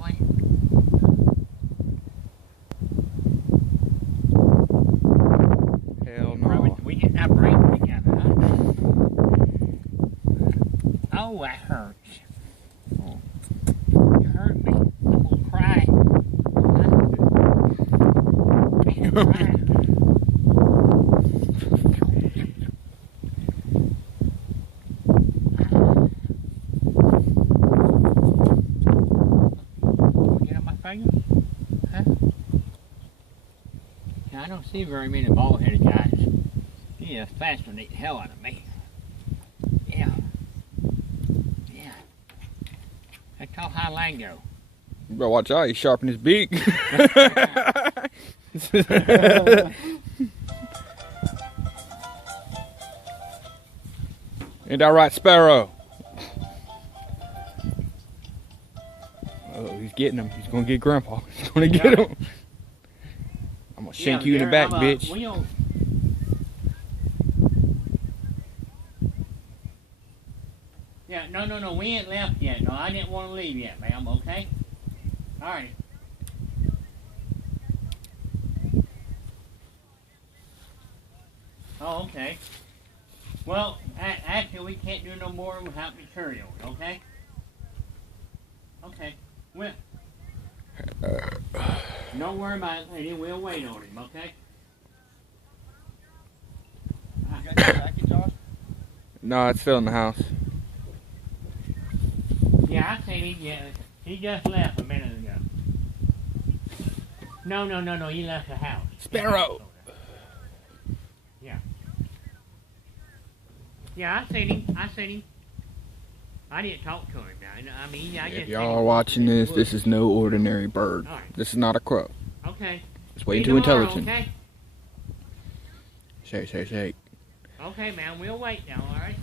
boy. Hell no. We did not break together, huh? Oh, that hurts. Oh. You hurt me. I'm gonna cry. I'm gonna cry. Get on my finger? Huh? Now, I don't see very many bald-headed guys. Yeah, fascinate the hell out of me. Yeah. Yeah. That's how high line go. You better watch out, he's sharpening his beak. Ain't that right, Sparrow? Oh, he's getting him. He's gonna get Grandpa. He's gonna get him. I'm gonna shank you in the back, bitch. Yeah, no, we ain't left yet. No, I didn't want to leave yet, ma'am, okay? Alright. Oh, okay. Well, actually, we can't do no more without material, okay? Okay. Well, don't worry about it, lady. We'll wait on him, okay? You got your jacket, Josh? No, it's still in the house. Yeah, I seen him. Yeah, he just left a minute ago. No, he left the house. Sparrow! Yeah. Yeah, I seen him. I didn't talk to him now. I mean, I just If y'all are watching this is no ordinary bird. Alright. This is not a crow. Okay. It's way See too tomorrow, intelligent. Okay, Shake, shake, shake. okay, man. We'll wait now, alright?